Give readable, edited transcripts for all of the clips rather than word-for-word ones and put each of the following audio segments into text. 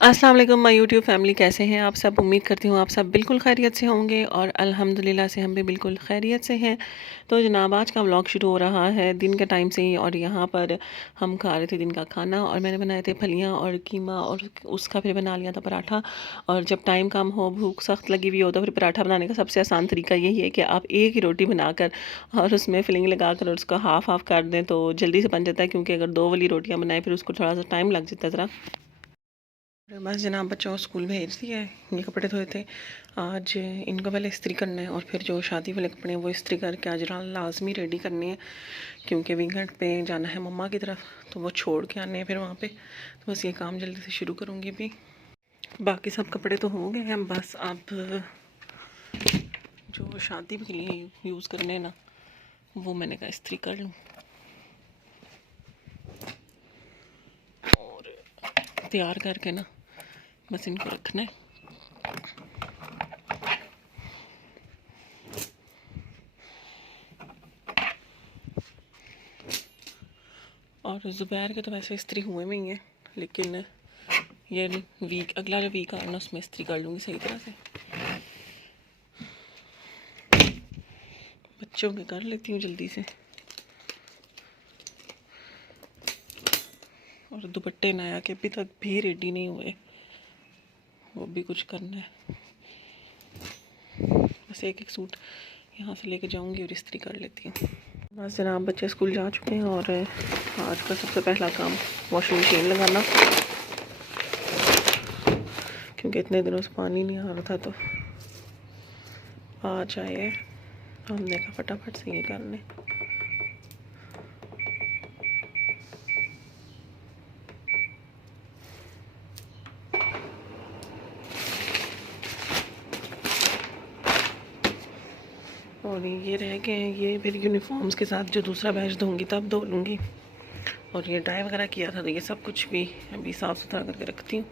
अस्सलाम वालेकुम my YouTube family, कैसे हैं आप सब। उम्मीद करती हूँ आप सब बिल्कुल खैरियत से होंगे और अल्हम्दुलिल्लाह से हम भी बिल्कुल खैरियत से हैं। तो जनाब, आज का व्लॉग शुरू हो रहा है दिन के टाइम से ही, और यहाँ पर हम खा रहे थे दिन का खाना और मैंने बनाए थे फलियाँ और कीमा, और उसका फिर बना लिया था पराठा। और जब टाइम कम हो, भूख सख्त लगी हुई हो, तो फिर पराठा बनाने का सबसे आसान तरीका यही है कि आप एक ही रोटी बनाकर और उसमें फिलिंग लगाकर और उसका हाफ़ हाफ़ कर दें तो जल्दी से बन जाता है। क्योंकि अगर दो वाली रोटियाँ बनाएं फिर उसको थोड़ा सा टाइम लग जाता है ज़रा। बस जनाब, बच्चों को स्कूल भेज दिया है। ये कपड़े धोए थे, आज इनको पहले इस्त्री करना है और फिर जो शादी वाले कपड़े हैं वो इस्त्री करके आज लाजमी रेडी करने हैं। क्योंकि वीकेंड पे जाना है मम्मा की तरफ, तो वो छोड़ के आने हैं फिर वहाँ पे। तो बस ये काम जल्दी से शुरू करूँगी भी। बाकी सब कपड़े तो हो गए हैं, बस अब जो शादी के लिए यूज़ करने हैं ना, वो मैंने कहा इस्त्री कर लूँ और तैयार करके ना बस इनको रखना है। और ज़ुबैर के तो वैसे इस्त्री हुए में ही है, लेकिन ये वीक, अगला जो वीक आना उसमें इस्त्री कर लूँगी सही तरह से। बच्चों के कर लेती हूँ जल्दी से। और दुपट्टे नया के अभी तक भी रेडी नहीं हुए, वो भी कुछ करना है। बस एक एक सूट यहाँ से लेके जाऊँगी और इस्त्री कर लेती हूँ। बस जनाब, बच्चे स्कूल जा चुके हैं और आज का सबसे पहला काम वॉशिंग मशीन लगाना। क्योंकि इतने दिनों से पानी नहीं आ रहा था, तो आ जाए हमने कहा फटाफट से ये कर लें। और ये रह गए हैं, ये फिर यूनिफॉर्म्स के साथ जो दूसरा बैच धोंगी तब धो लूँगी। और ये ड्राई वगैरह किया था, तो ये सब कुछ भी अभी साफ़ सुथरा करके रखती हूँ।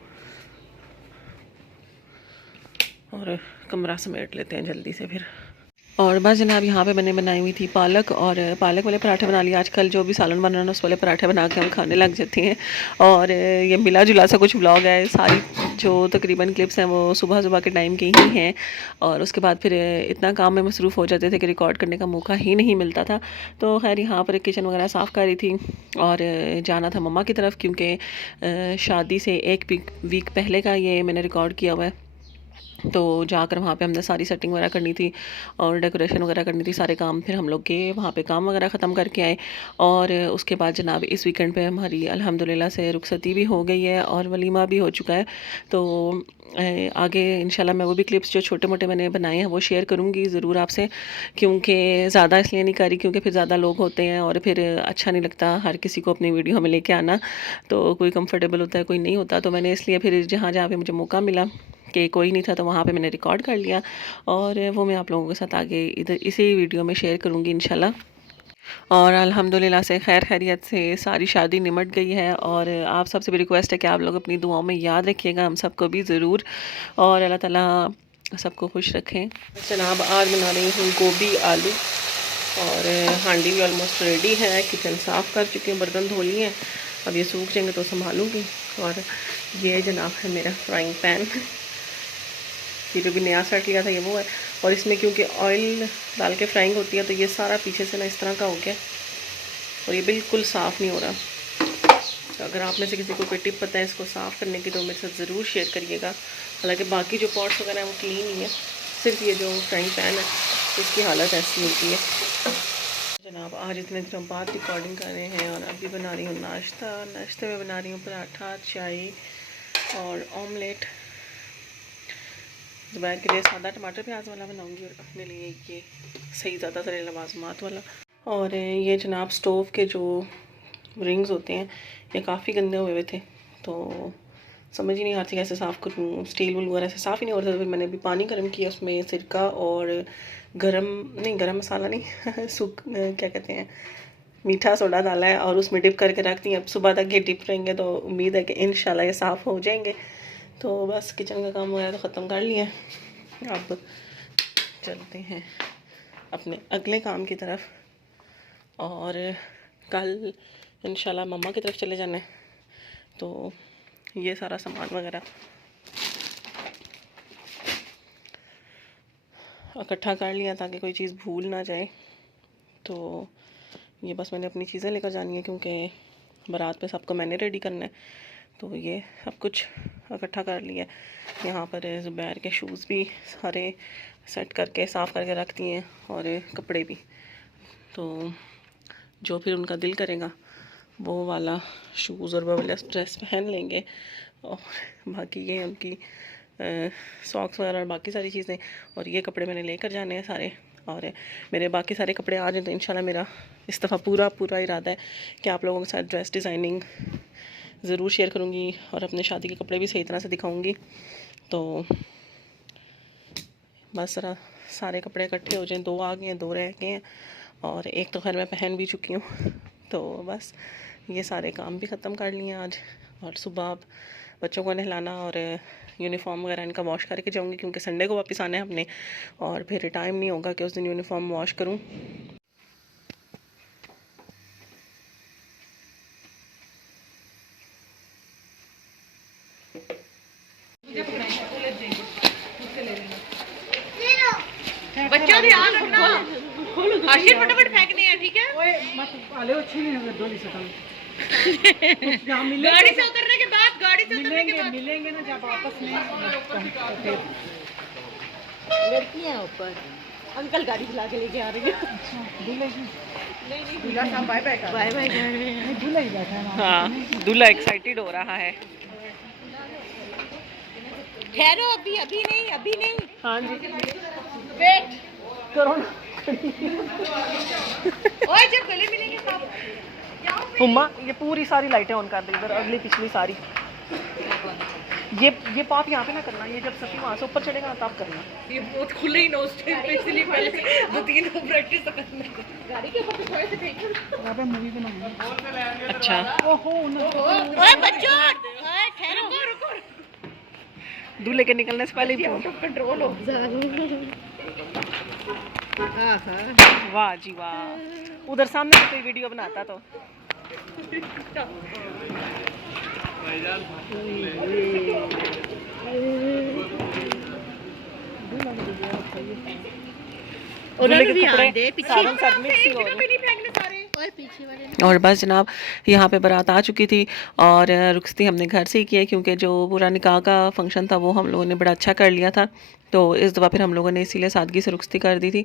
और कमरा समेट लेते हैं जल्दी से फिर। और बस जनाब, यहाँ पे मैंने बनाई हुई थी पालक, और पालक वाले पराठे बना लिए। आजकल जो भी सालन बन रहा है उस वाले पराठे बना के हम खाने लग जाते हैं। और ये मिला जुला सा कुछ व्लॉग है। सारी जो तकरीबन क्लिप्स हैं वो सुबह सुबह के टाइम की ही हैं। और उसके बाद फिर इतना काम में मसरूफ़ हो जाते थे कि रिकॉर्ड करने का मौका ही नहीं मिलता था। तो खैर, यहाँ पर किचन वगैरह साफ़ कर रही थी और जाना था मम्मा की तरफ। क्योंकि शादी से एक वीक पहले का ये मैंने रिकॉर्ड किया हुआ है। तो जाकर वहाँ पे हमने सारी सेटिंग वगैरह करनी थी और डेकोरेशन वगैरह करनी थी। सारे काम फिर हम लोग गए वहाँ पे, काम वगैरह ख़त्म करके आए। और उसके बाद जनाब, इस वीकेंड पे हमारी अल्हम्दुलिल्लाह से रुखसती भी हो गई है और वलीमा भी हो चुका है। तो आगे इंशाल्लाह मैं वो भी क्लिप्स जो छोटे मोटे मैंने बनाए हैं वो शेयर करूँगी ज़रूर आपसे। क्योंकि ज़्यादा इसलिए नहीं करी क्योंकि फिर ज़्यादा लोग होते हैं और फिर अच्छा नहीं लगता हर किसी को अपनी वीडियो में लेके आना। तो कोई कंफर्टेबल होता है, कोई नहीं होता। तो मैंने इसलिए फिर जहाँ जहाँ पे मुझे मौका मिला कि कोई नहीं था, तो वहाँ पे मैंने रिकॉर्ड कर लिया। और वो मैं आप लोगों के साथ आगे इधर इसी वीडियो में शेयर करूँगी इंशाल्लाह। और अल्हम्दुलिल्लाह से खैर खैरियत से सारी शादी निमट गई है। और आप सबसे भी रिक्वेस्ट है कि आप लोग अपनी दुआओं में याद रखिएगा हम सबको भी ज़रूर। और अल्लाह ताला सबको खुश रखें। जनाब, आज बना रही हूँ गोभी आलू, और हांडी भी ऑलमोस्ट रेडी है। किचन साफ़ कर चुकी हूँ, बर्तन धो लिए हैं। अब ये सूख जाएंगे तो संभालूँगी। और ये जनाब है मेरा फ्राइंग पैन। ये जो भी नया सेट लिया था ये वो है। और इसमें क्योंकि ऑयल डाल के फ्राइंग होती है, तो ये सारा पीछे से ना इस तरह का हो गया और ये बिल्कुल साफ़ नहीं हो रहा। तो अगर आप में से किसी को कोई टिप पता है इसको साफ़ करने की, तो मेरे साथ ज़रूर शेयर करिएगा। हालांकि बाकी जो पॉट्स वगैरह हैं वो क्लीन ही है, सिर्फ ये जो फ्राइंग पैन है इसकी हालत ऐसी होती है। जनाब, आज इतने दिनों बाद रिकॉर्डिंग कर रहे हैं और अभी बना रही हूँ नाश्ता। नाश्ते में बना रही हूँ पराठा, चाय और ऑमलेट। दोपहर के लिए सादा टमाटर प्याज वाला बनाऊंगी और अपने लिए ये सही ज़्यादा सारे लवाजमात वाला। और ये जनाब, स्टोव के जो रिंग्स होते हैं ये काफ़ी गंदे हुए हुए थे, तो समझ ही नहीं आ रही कैसे साफ़ करूँ। स्टील वूल वगैरह से साफ़ ही नहीं हो रहा था। फिर मैंने अभी पानी गर्म किया, उसमें सिरका और गरम मसाला नहीं क्या कहते हैं, मीठा सोडा डाला है और उसमें डिप करके रख दी। अब सुबह तक ये डिप रहेंगे तो उम्मीद है कि इंशाल्लाह ये साफ़ हो जाएंगे। तो बस किचन का काम वगैरह तो ख़त्म कर लिया। अब चलते हैं अपने अगले काम की तरफ। और कल इंशाल्लाह मम्मा की तरफ चले जाना है। तो ये सारा सामान वगैरह इकट्ठा कर लिया ताकि कोई चीज़ भूल ना जाए। तो ये बस मैंने अपनी चीज़ें लेकर जानी है क्योंकि बारात पे सबको मैंने रेडी करना है। तो ये सब कुछ इकट्ठा कर लिया। यहाँ पर ज़ुबैर के शूज़ भी सारे सेट करके साफ़ करके रख दिए हैं और कपड़े भी। तो जो फिर उनका दिल करेगा वो वाला शूज़ और वो वाला ड्रेस पहन लेंगे। और बाकी ये उनकी सॉक्स वगैरह और बाकी सारी चीज़ें, और ये कपड़े मैंने लेकर जाने हैं सारे। और मेरे बाकी सारे कपड़े आ जाए तो इंशाल्लाह मेरा इस दफ़ा पूरा इरादा है कि आप लोगों के साथ ड्रेस डिज़ाइनिंग ज़रूर शेयर करूँगी और अपने शादी के कपड़े भी सही तरह से दिखाऊँगी। तो बस ज़रा सारे कपड़े इकट्ठे हो जाएं। 2 आ गए हैं, 2 रह गए हैं और एक तो खैर मैं पहन भी चुकी हूँ। तो बस ये सारे काम भी ख़त्म कर लिए आज। और सुबह अब बच्चों को नहलाना और यूनिफॉर्म वगैरह इनका वॉश करके जाऊँगी क्योंकि संडे को वापस आना है अपने, और फिर टाइम नहीं होगा कि उस दिन यूनिफॉर्म वॉश करूँ। बच्चों ध्यान रखना, आशीर फटाफट फेंकने हैं, ठीक है? ओए मत आले अच्छी नहीं है डोली से कल गाड़ी से उतरने के बाद, गाड़ी से उतरने के बाद मिलेंगे ना जब आपस में। लड़कियां ऊपर, अंकल गाड़ी चला के लेके आ रही है। दूल्हे की नहीं दूल्हा साहब बाय बाय कर रहे हैं। दूल्हा ही बैठा है। हाँ, दूल्हा एक्साइटेड हो रहा है। ठहरो, अभी नहीं। हाँ जी, वेट करो ना। ओए जब गले मिलेंगे तब हुम्मा ये पूरी सारी लाइटें ऑन कर दे, इधर अगली पिछली सारी। ये पाप यहाँ पे ना करना, ये जब सफी वहाँ से ऊपर चढ़ेगा ना तब करना। ये बहुत खुले ही नोज पे, इसलिए पहले से 2-3 प्रैक्टिस करना। गाड़ी के ऊपर थोड़े से फेंको। यहाँ पे मूवी बनाएंगे। अच्छा, ओहो ओए बच्चों, ओए ठहरो, रुको। दूल्हे के निकलने से पहले ही आउट ऑफ कंट्रोल हो। वाह जी वाह, उधर सामने से कोई वीडियो बनाता तो। दूल्हे के कपड़े सारों साथ मिक्स ही हो रहे। और बस जनाब यहाँ पे बारात आ चुकी थी और रुखसती हमने घर से ही किया क्योंकि जो पूरा निकाह का फंक्शन था वो हम लोगों ने बड़ा अच्छा कर लिया था। तो इस दफ़ा फिर हम लोगों ने इसीलिए सादगी से रुखसती कर दी थी।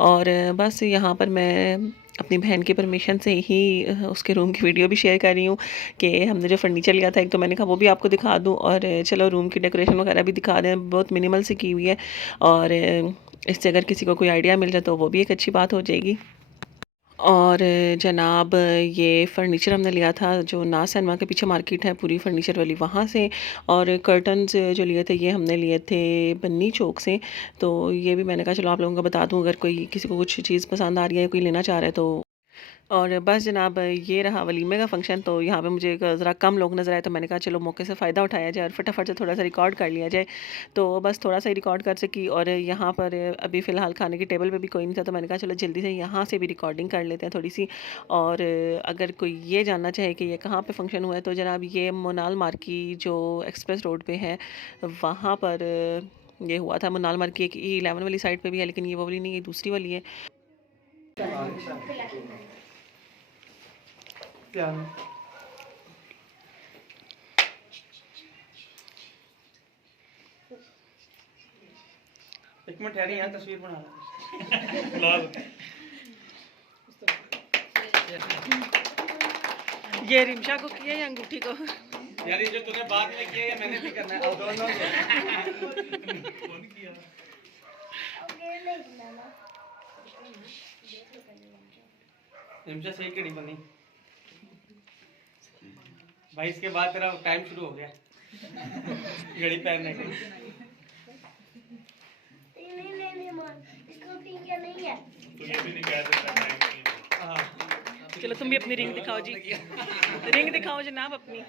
और बस यहाँ पर मैं अपनी बहन की परमिशन से ही उसके रूम की वीडियो भी शेयर कर रही हूँ कि हमने जो फर्नीचर लिया था, एक तो मैंने कहा वो भी आपको दिखा दूँ और चलो रूम की डेकोरेशन वगैरह भी दिखा दें। बहुत मिनिमल से की हुई है और इससे अगर किसी को कोई आइडिया मिल जाए तो वो भी एक अच्छी बात हो जाएगी। और जनाब ये फ़र्नीचर हमने लिया था जो नाज सिनेमा के पीछे मार्केट है पूरी फर्नीचर वाली, वहाँ से। और कर्टन्स जो लिए थे ये हमने लिए थे बन्नी चौक से। तो ये भी मैंने कहा चलो आप लोगों को बता दूँ, अगर कोई किसी को कुछ चीज़ पसंद आ रही है, कोई लेना चाह रहा है तो। और बस जनाब ये रहा वलीमे का फ़ंक्शन। तो यहाँ पे मुझे ज़रा कम लोग नज़र आए तो मैंने कहा चलो मौके से फ़ायदा उठाया जाए और फटाफट से थोड़ा सा रिकॉर्ड कर लिया जाए। तो बस थोड़ा सा ही रिकॉर्ड कर सकी। और यहाँ पर अभी फ़िलहाल खाने की टेबल पे भी कोई नहीं था तो मैंने कहा चलो जल्दी से यहाँ से भी रिकॉर्डिंग कर लेते हैं थोड़ी सी। और अगर कोई ये जानना चाहे कि ये कहाँ पर फंक्शन हुआ है तो जनाब ये मोनाल मार्की जो एक्सप्रेस रोड पर है वहाँ पर ये हुआ था। मोनाल मार्की एक E11 वाली साइड पर भी है लेकिन ये वो वाली नहीं है, दूसरी वाली है। एक मिनट ठहरी यहाँ तस्वीर बना ये रिमशा को किया या अंगूठी को? यार ये जो तूने बाद में किया है मैंने भी करना है। दोनों कौन किया? रिमशा सही कड़ी बनी भाई। इसके बाद तेरा टाइम शुरू हो गया घड़ी पहनने का। चलो तुम भी अपनी रिंग दिखाओ जी। रिंग दिखाओ जनाब अपनी।